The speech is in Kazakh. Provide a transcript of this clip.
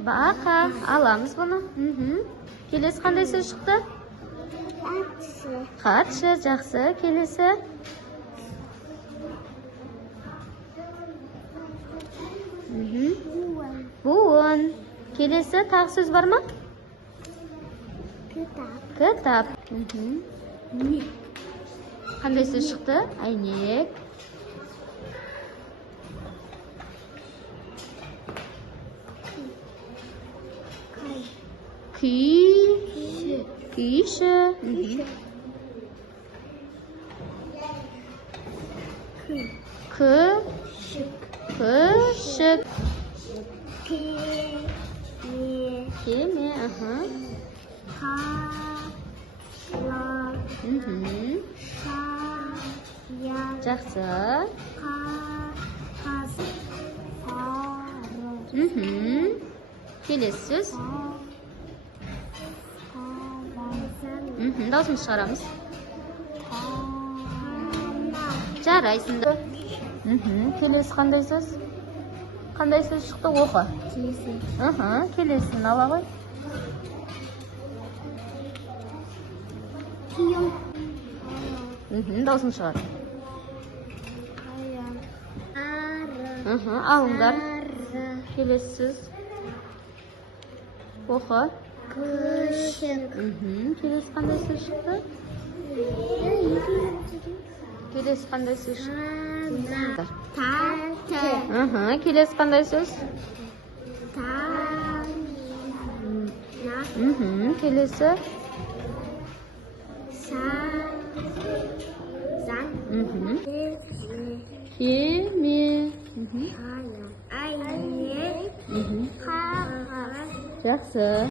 Бақа. Аламыз бұны. Келесі қандай сөз шықты? Хатшы. Жақсы. Келесі. Буын. Келесі тағы сөз бар ма? Кітап. Қандай сөз шықты? Әйнек. Күйші. Күшік. Кеме. Жақсы. Келесі сөз. Дауысымыз шығарамыз. Жарайсың. Келесі қандай сөз? Қандай сөз шықты? Оқы. Келесін ала ғой. Дауысын шығар. Алыңдар. Келесі сөз. Оқы. Күшік. Келесі қандай сөз шықты? Келесі қандай сөз шықты? Келесі қандай сөз? Келесі? Кеме. Жақсы.